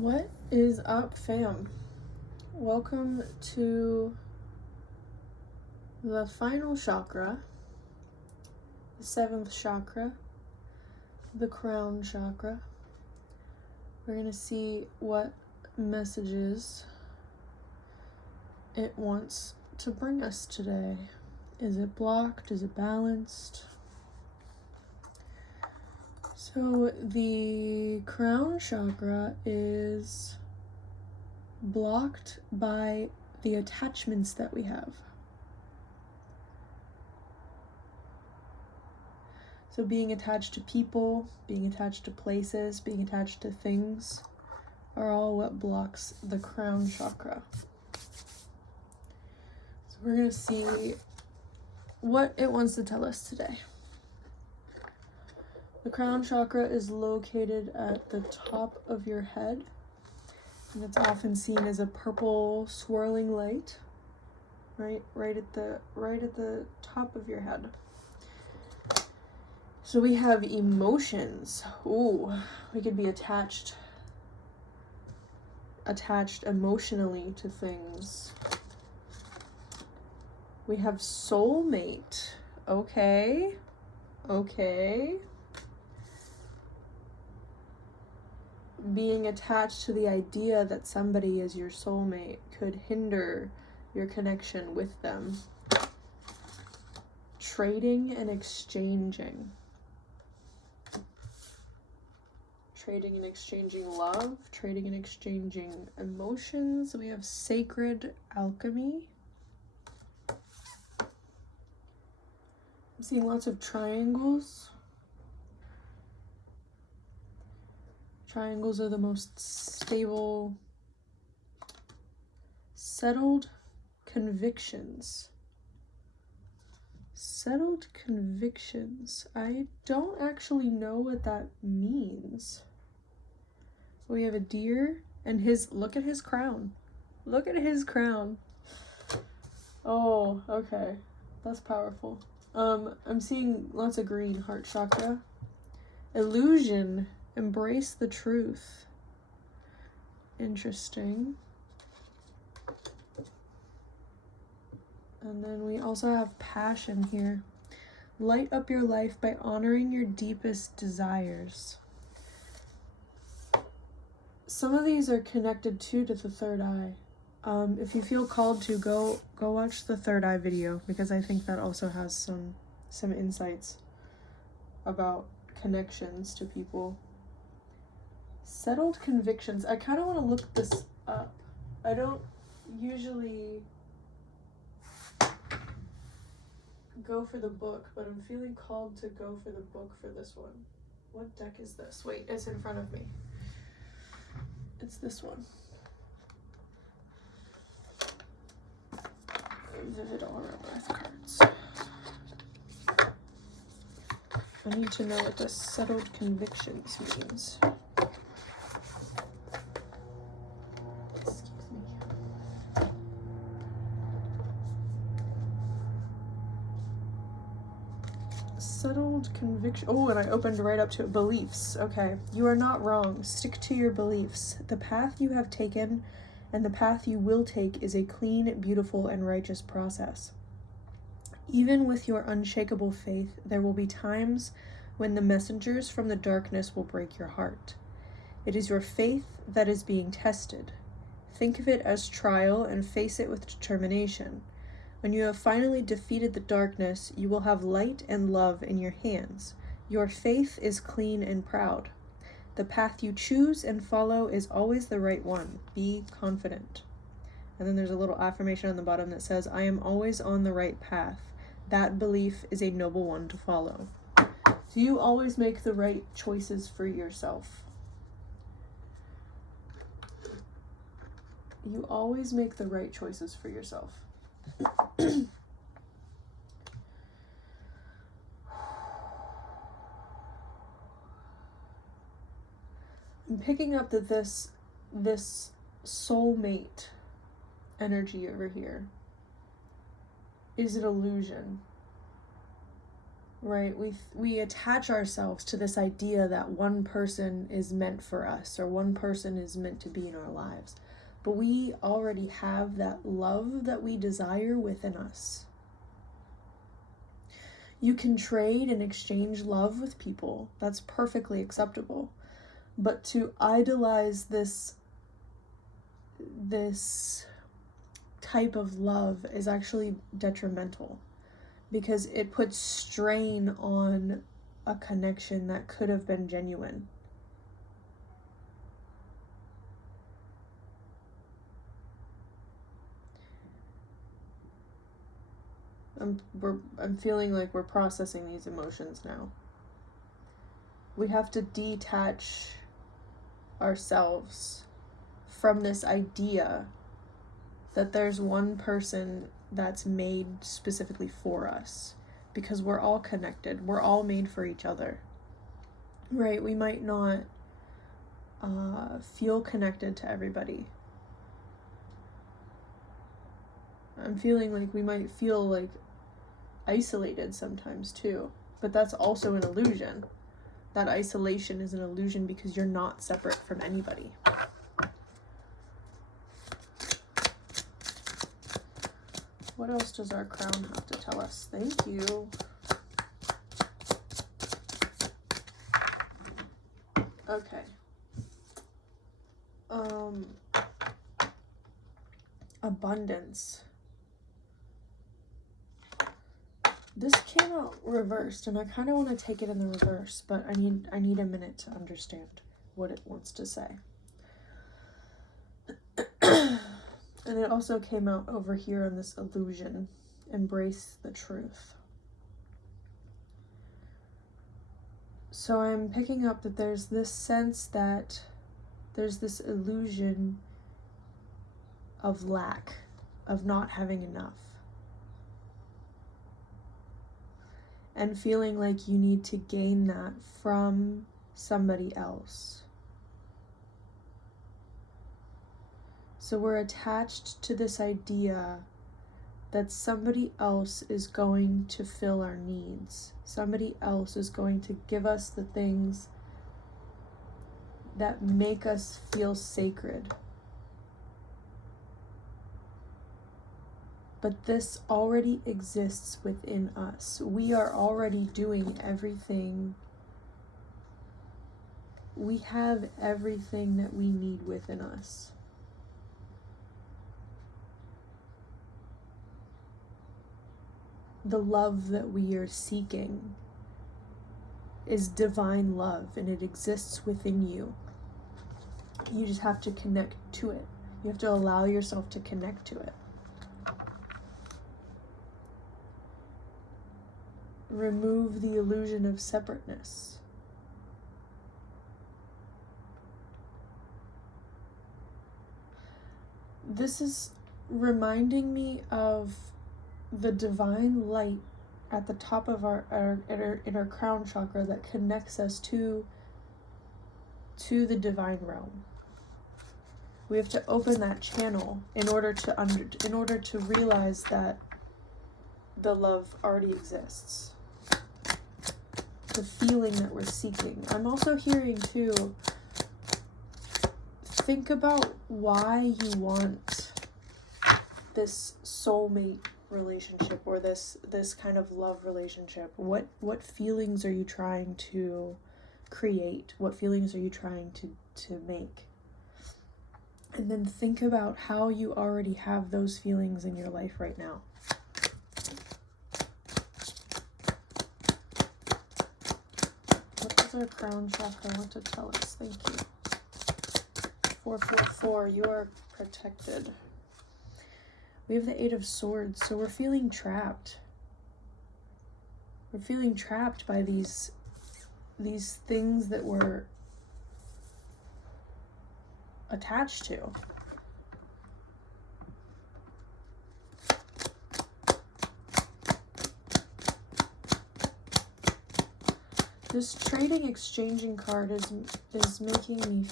What is up, fam? Welcome to the final chakra, the 7th chakra, the crown chakra. We're going to see what messages it wants to bring us today. Is it blocked? Is it balanced? So the crown chakra is blocked by the attachments that we have. So being attached to people, being attached to places, being attached to things are all what blocks the crown chakra. So we're going to see what it wants to tell us today. The crown chakra is located at the top of your head, and it's often seen as a purple swirling light, right at the top of your head. So we have emotions. Ooh, we could be attached emotionally to things. We have soulmate. Okay. Being attached to the idea that somebody is your soulmate could hinder your connection with them. Trading and exchanging. Trading and exchanging love, trading and exchanging emotions. We have sacred alchemy. I'm seeing lots of triangles. Triangles are the most stable, settled convictions. Settled convictions. I don't actually know what that means. We have a deer and look at his crown. Look at his crown. Oh, okay. That's powerful. I'm seeing lots of green, heart chakra. Illusion. Embrace the truth. Interesting. And then we also have passion here. Light up your life by honoring your deepest desires. Some of these are connected too to the third eye. If you feel called to, go watch the third eye video, because I think that also has some insights about connections to people. Settled convictions. I kind of want to look this up. I don't usually go for the book, but I'm feeling called to go for the book for this one. What deck is this? Wait, it's in front of me. It's this one. Vivid Aura Breath cards. I need to know what the settled convictions means. Excuse me. Settled conviction. Oh, and I opened right up to it. Beliefs. Okay. You are not wrong. Stick to your beliefs. The path you have taken and the path you will take is a clean, beautiful, and righteous process. Even with your unshakable faith, there will be times when the messengers from the darkness will break your heart. It is your faith that is being tested. Think of it as trial and face it with determination. When you have finally defeated the darkness, you will have light and love in your hands. Your faith is clean and proud. The path you choose and follow is always the right one. Be confident. And then there's a little affirmation on the bottom that says, I am always on the right path. That belief is a noble one to follow. Do you always make the right choices for yourself? You always make the right choices for yourself. I'm picking up that this soulmate energy over here is an illusion. right? We attach ourselves to this idea that one person is meant for us, or one person is meant to be in our lives. But we already have that love that we desire within us. You can trade and exchange love with people. That's perfectly acceptable. But to idolize this type of love is actually detrimental, because it puts strain on a connection that could have been genuine. I'm feeling like we're processing these emotions now. We have to detach ourselves from this idea that there's one person that's made specifically for us, because we're all connected. We're all made for each other, right? We might not feel connected to everybody. I'm feeling like we might feel like isolated sometimes too, but that's also an illusion. That isolation is an illusion, because you're not separate from anybody. What else does our crown have to tell us? Thank you. Okay. Abundance. This came out reversed, and I kind of want to take it in the reverse, but I need a minute to understand what it wants to say. And it also came out over here on this illusion. Embrace the truth. So I'm picking up that there's this sense that there's this illusion of lack, of not having enough, and feeling like you need to gain that from somebody else. So we're attached to this idea that somebody else is going to fill our needs. Somebody else is going to give us the things that make us feel sacred. But this already exists within us. We are already doing everything. We have everything that we need within us. The love that we are seeking is divine love, and it exists within you. You just have to connect to it. You have to allow yourself to connect to it. Remove the illusion of separateness. This is reminding me of the divine light at the top of our inner crown chakra that connects us to the divine realm. We have to open that channel in order to realize that the love already exists. The feeling that we're seeking. I'm also hearing too, think about why you want this soulmate relationship, or this kind of love relationship. What feelings are you trying to create? What feelings are you trying to make? And then think about how you already have those feelings in your life right now. What does our crown chakra want to tell us? Thank you. 444, you are protected. We have the 8 of Swords, so we're feeling trapped. We're feeling trapped by these things that we're attached to. This trading exchanging card is making me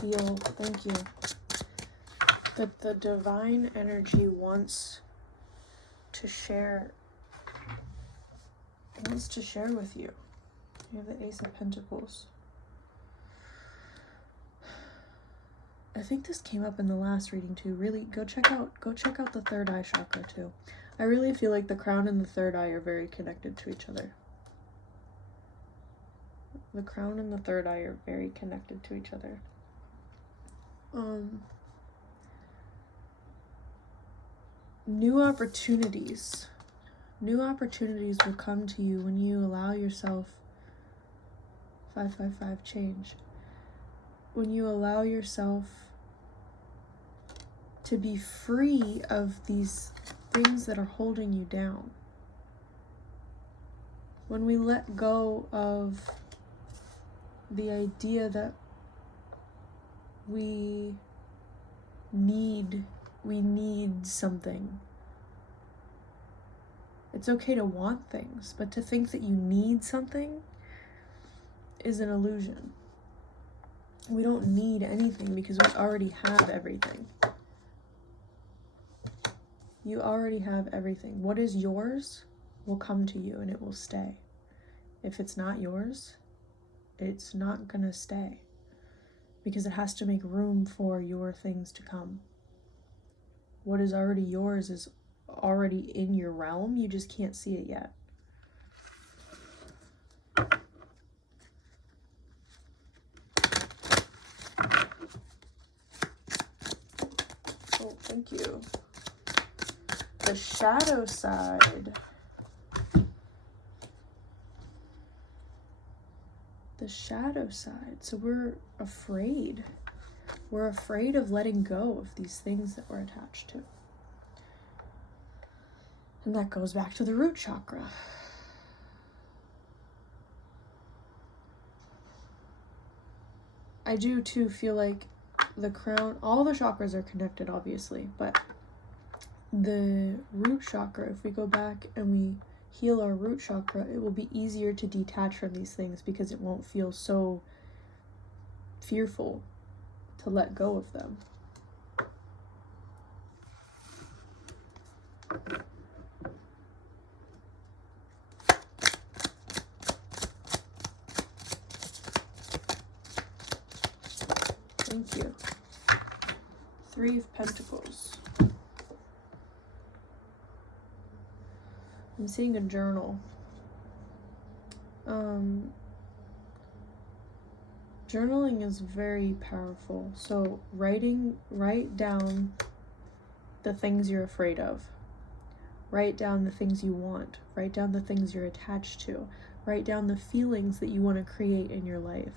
feel, thank you, that the divine energy wants to share wants to share with you. You have the Ace of Pentacles. I think this came up in the last reading too. Really, go check out the third eye chakra too. I really feel like the crown and the third eye are very connected to each other. The crown and the third eye are very connected to each other. New opportunities will come to you when you allow yourself 555 change. When you allow yourself to be free of these things that are holding you down. When we let go of the idea that we need something. It's okay to want things, but to think that you need something is an illusion. We don't need anything because we already have everything. You already have everything. What is yours will come to you and it will stay. If it's not yours, it's not gonna stay because it has to make room for your things to come. What is already yours is already in your realm. You just can't see it yet. Oh, thank you. The shadow side. The shadow side. So we're afraid. We're afraid of letting go of these things that we're attached to. And that goes back to the root chakra. I do too feel like the crown, all the chakras are connected obviously, but the root chakra, if we go back and we heal our root chakra, it will be easier to detach from these things because it won't feel so fearful to let go of them. Thank you. 3 of Pentacles. I'm seeing a journal. Journaling is very powerful. So write down the things you're afraid of. Write down the things you want. Write down the things you're attached to. Write down the feelings that you want to create in your life.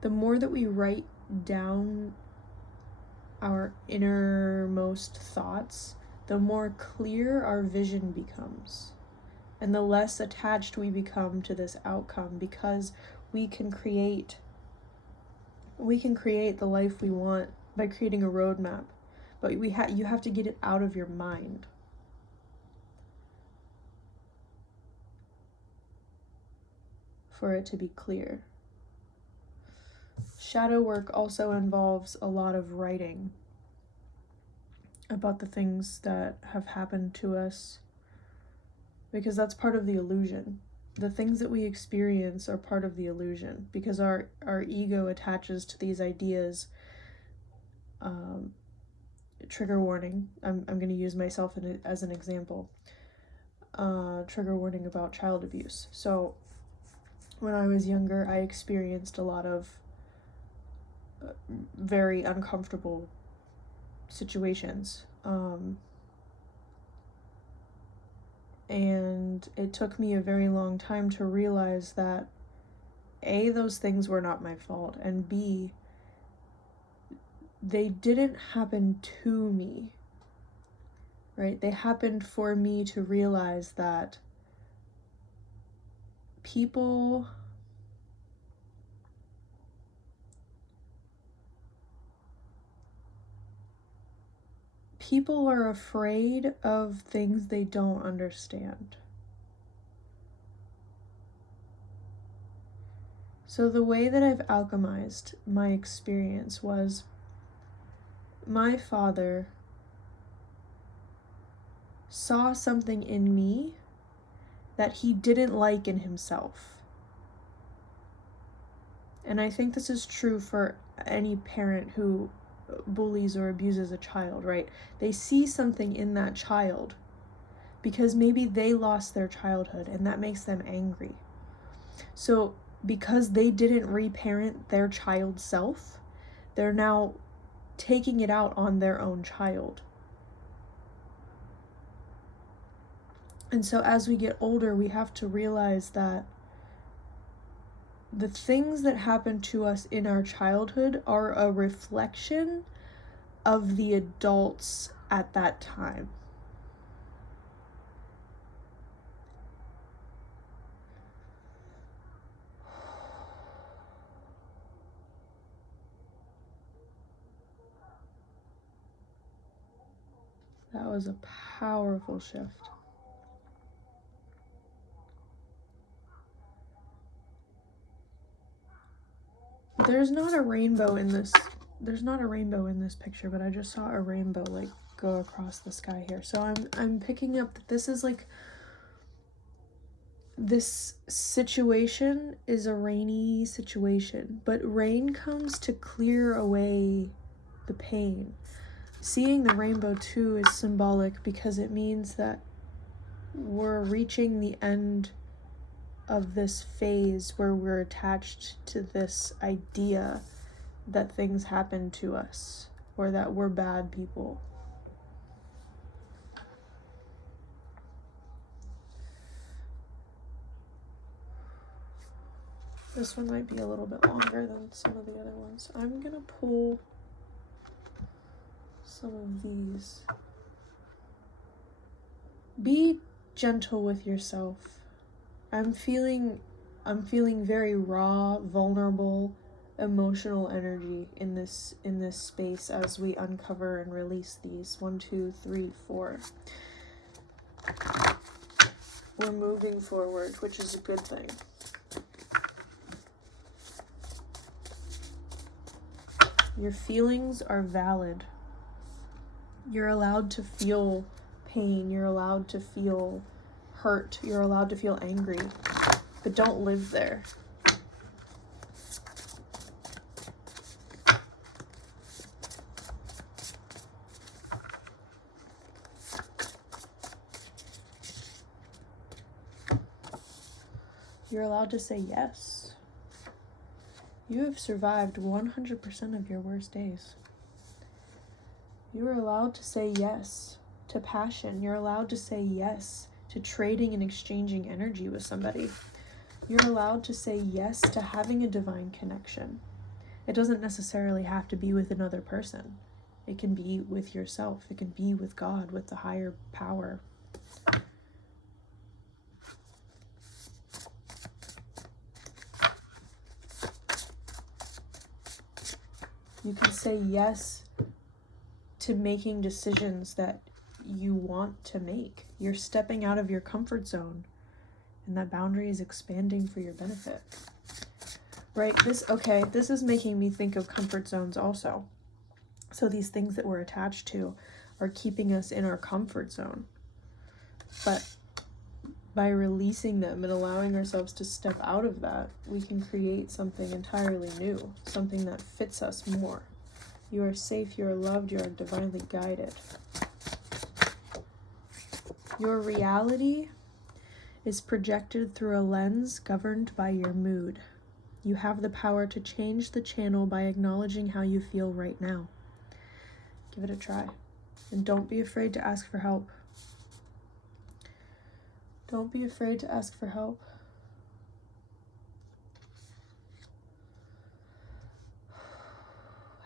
The more that we write down our innermost thoughts, the more clear our vision becomes. And the less attached we become to this outcome, because we can create the life we want by creating a roadmap. But you have to get it out of your mind. For it to be clear. Shadow work also involves a lot of writing about the things that have happened to us, because that's part of the illusion. The things that we experience are part of the illusion, because our ego attaches to these ideas. Trigger warning. I'm going to use myself as an example. Trigger warning about child abuse. So when I was younger, I experienced a lot of very uncomfortable situations. And it took me a very long time to realize that A, those things were not my fault, and B, they didn't happen to me, right? They happened for me to realize that people are afraid of things they don't understand. So the way that I've alchemized my experience was my father saw something in me that he didn't like in himself. And I think this is true for any parent who bullies or abuses a child, right? They see something in that child because maybe they lost their childhood and that makes them angry. So because they didn't reparent their child self, they're now taking it out on their own child. And so as we get older, we have to realize that the things that happen to us in our childhood are a reflection of the adults at that time. That was a powerful shift. There's not a rainbow in this picture, but I just saw a rainbow like go across the sky here. So I'm picking up that this is like, this situation is a rainy situation, but rain comes to clear away the pain. Seeing the rainbow too is symbolic because it means that we're reaching the end of this phase where we're attached to this idea that things happen to us or that we're bad people. This one might be a little bit longer than some of the other ones. I'm gonna pull some of these. Be gentle with yourself. I'm feeling very raw, vulnerable, emotional energy in this space as we uncover and release these. 1, 2, 3, 4. We're moving forward, which is a good thing. Your feelings are valid. You're allowed to feel pain. You're allowed to feel hurt. You're allowed to feel angry. But don't live there. You're allowed to say yes. You have survived 100% of your worst days. You are allowed to say yes to passion. You're allowed to say yes to trading and exchanging energy with somebody. You're allowed to say yes to having a divine connection. It doesn't necessarily have to be with another person. It can be with yourself. It can be with God, with the higher power. You can say yes to making decisions that you want to make. You're stepping out of your comfort zone, and that boundary is expanding for your benefit. Right? This is making me think of comfort zones also. So these things that we're attached to are keeping us in our comfort zone. But by releasing them and allowing ourselves to step out of that, we can create something entirely new, something that fits us more. You are safe, you are loved, you are divinely guided. Your reality is projected through a lens governed by your mood. You have the power to change the channel by acknowledging how you feel right now. Give it a try. And don't be afraid to ask for help. Don't be afraid to ask for help.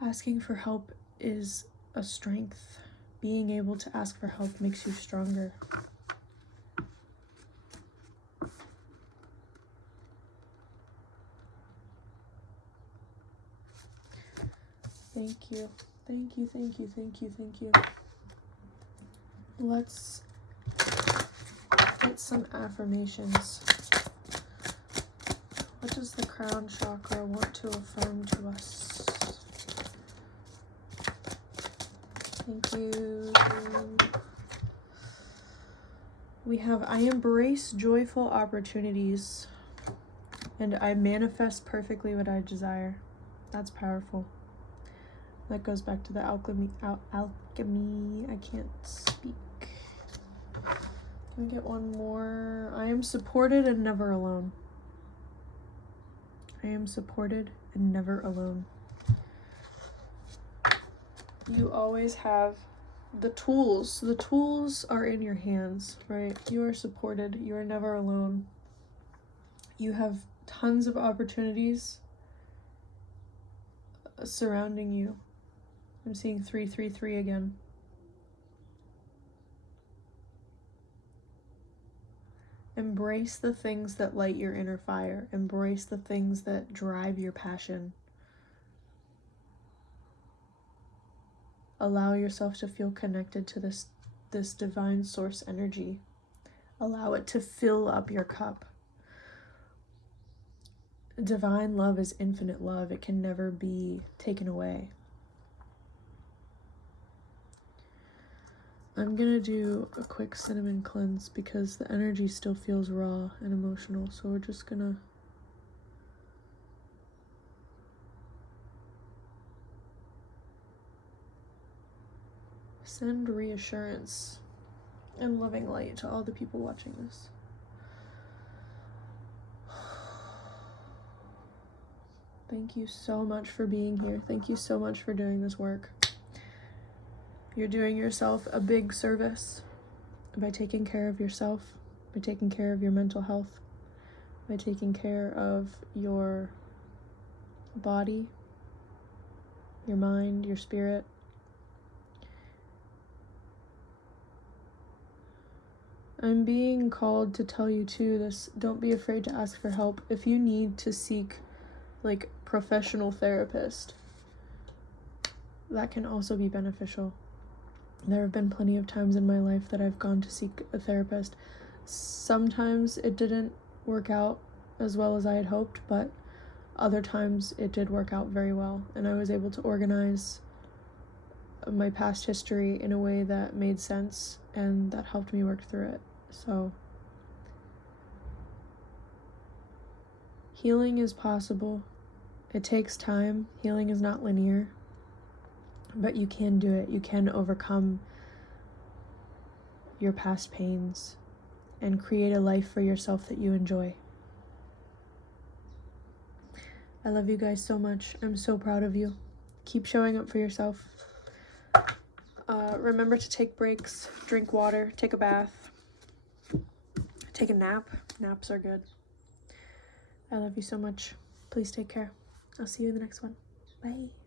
Asking for help is a strength. Being able to ask for help makes you stronger. Thank you. Thank you, thank you, thank you, thank you. Let's get some affirmations. What does the crown chakra want to affirm to us? Thank you. We have, I embrace joyful opportunities and I manifest perfectly what I desire. That's powerful. That goes back to the alchemy. I can't speak. Can we get one more? I am supported and never alone. I am supported and never alone. You always have the tools. The tools are in your hands, right? You are supported. You are never alone. You have tons of opportunities surrounding you. I'm seeing 333 again. Embrace the things that light your inner fire. Embrace the things that drive your passion. Allow yourself to feel connected to this divine source energy. Allow it to fill up your cup. Divine love is infinite love. It can never be taken away. I'm gonna do a quick cinnamon cleanse because the energy still feels raw and emotional, so we're just gonna send reassurance and loving light to all the people watching this. Thank you so much for being here. Thank you so much for doing this work. You're doing yourself a big service by taking care of yourself, by taking care of your mental health, by taking care of your body, your mind, your spirit. I'm being called to tell you too this, don't be afraid to ask for help. If you need to seek like professional therapist, that can also be beneficial. There have been plenty of times in my life that I've gone to seek a therapist. Sometimes it didn't work out as well as I had hoped, but other times it did work out very well, and I was able to organize my past history in a way that made sense, and that helped me work through it. So healing is possible. It takes time. Healing is not linear, but you can do it. You can overcome your past pains and create a life for yourself that you enjoy. I love you guys so much. I'm so proud of you. Keep showing up for yourself. Remember to take breaks, drink water, take a bath, take a nap. Naps are good. I love you so much. Please take care. I'll see you in the next one. Bye.